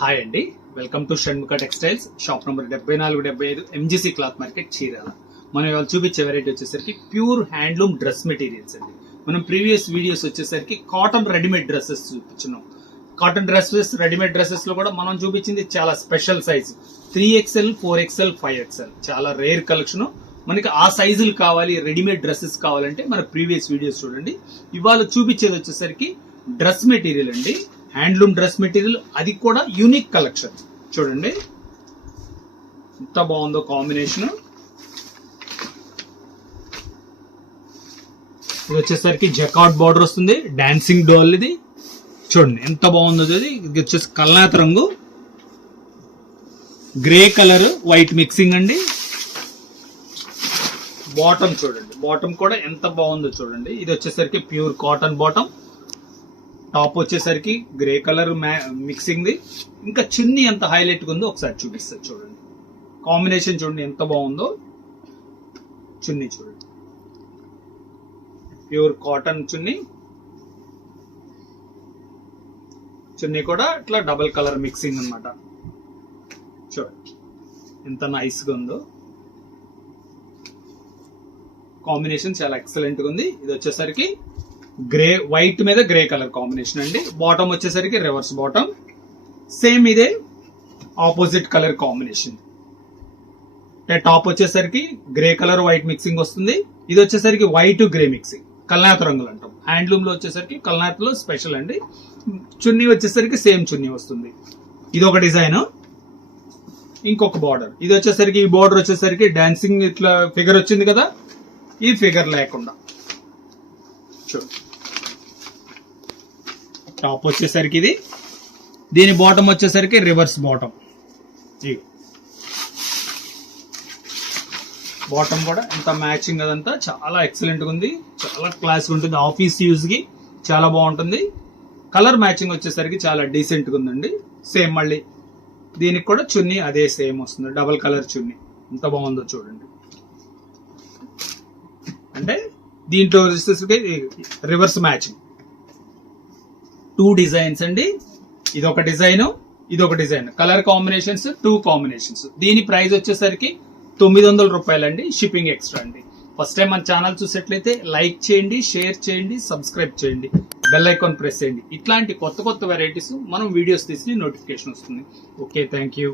Hi అండి, welcome to Shanmukha textiles. Shop number 7475 MGC cloth market, Chirala. మనం ఇవాళ చూపించే వెరైటీ వచ్చేసరికి ప్యూర్ హ్యాండ్లూమ్ డ్రెస్ మెటీరియల్స్ అండి. మనం ప్రీవియస్ వీడియోస్ వచ్చేసరికి కాటన్ రెడీమేడ్ డ్రెస్సెస్ చూపించున్నాం. కాటన్ డ్రెస్సెస్, రెడీమేడ్ డ్రెస్సెస్ లో కూడా మనం చూపించింది చాలా special size 3XL, 4XL, 5XL. చాలా రేర్ కలెక్షన్. మనకి ఆ సైజులు కావాలి, రెడీమేడ్ డ్రెస్సెస్ కావాలంటే మన ప్రీవియస్ వీడియోస్ చూడండి. ఇవాళ చూపించేది వచ్చేసరికి డ్రెస్ మెటీరియల్ అండి, హ్యాండ్లూమ్ డ్రెస్ మెటీరియల్, అది కూడా యూనిక్ కలెక్షన్. చూడండి ఎంత బాగుందో కాంబినేషన్. ఇది వచ్చేసరికి జకార్డ్ బార్డర్ వస్తుంది, డాన్సింగ్ డోల్. ఇది చూడండి ఎంత బాగుందో. ఇది వచ్చేసి కల్నాథ రంగు, గ్రే కలర్, వైట్ మిక్సింగ్ అండి. బాటమ్ చూడండి, బాటమ్ కూడా ఎంత బాగుందో చూడండి. ఇది వచ్చేసరికి ప్యూర్ కాటన్ బాటమ్. టాప్ వచ్చేసరికి గ్రే కలర్ మిక్సింగ్ ది. ఇంకా చున్నీ ఎంత హైలైట్ ఉందో ఒకసారి చూపిస్తారు చూడండి. కాంబినేషన్ చూడండి ఎంత బాగుందో. చున్నీ చూడండి, ప్యూర్ కాటన్ చున్నీ. చున్నీ కూడా ఇట్లా డబుల్ కలర్ మిక్సింగ్ అన్నమాట. చూడండి ఎంత నైస్ గా ఉందో. కాంబినేషన్ చాలా ఎక్సలెంట్ గా ఉంది. ఇది వచ్చేసరికి గ్రే, వైట్ మీద గ్రే కలర్ కాంబినేషన్ అండి. బాటమ్ వచ్చేసరికి రివర్స్ బాటమ్, సేమ్ ఇదే ఆపోజిట్ కలర్ కాంబినేషన్. టాప్ వచ్చేసరికి గ్రే కలర్ వైట్ మిక్సింగ్ వస్తుంది. ఇది వచ్చేసరికి వైట్ గ్రే మిక్సింగ్, కల్నాథ్ రంగులు అంటాం. హ్యాండ్లూమ్ లో వచ్చేసరికి కల్నాథ్ లో స్పెషల్ అండి. చున్నీ వచ్చేసరికి సేమ్ చున్నీ వస్తుంది. ఇది ఒక డిజైన్. ఇంకొక బార్డర్, ఇది వచ్చేసరికి ఈ బార్డర్ వచ్చేసరికి డాన్సింగ్ ఇట్లా ఫిగర్ వచ్చింది కదా, ఈ ఫిగర్ లేకుండా. చూడండి టాప్ వచ్చేసరికి ఇది, దీని బాటమ్ వచ్చేసరికి రివర్స్ బాటమ్. బాటమ్ కూడా ఎంత మ్యాచింగ్, అదంతా చాలా ఎక్సలెంట్ గా ఉంది, చాలా క్లాస్ ఉంటుంది. ఆఫీస్ యూజ్ కి చాలా బాగుంటుంది. కలర్ మ్యాచింగ్ వచ్చేసరికి చాలా డీసెంట్ గా ఉందండి. సేమ్ మళ్ళీ దీనికి కూడా చున్నీ అదే సేమ్ వస్తుంది, డబల్ కలర్ చున్నీ. ఎంత బాగుందో చూడండి. అంటే దీంట్లో వచ్చేసరికి రివర్స్ మ్యాచింగ్. 2 డిజైన్స్ అండి. ఇదొక డిజైన్, ఇదొక డిజైన్. Colour combinations 2 combinations. దీని ప్రైస్ వచ్చేసరికి 900 రూపాయలండి, షిప్పింగ్ ఎక్స్ట్రా అండి. ఫస్ట్ టైం మన ఛానల్ చూసేట్లయితే లైక్ చేయండి, షేర్ చేయండి, సబ్స్క్రైబ్ చేయండి, బెల్ ఐకాన్ ప్రెస్ చేయండి. ఇట్లాంటి కొత్త కొత్త వెరైటీస్ మనం వీడియోస్ తీసి నోటిఫికేషన్ వస్తుంది. Okay, thank you.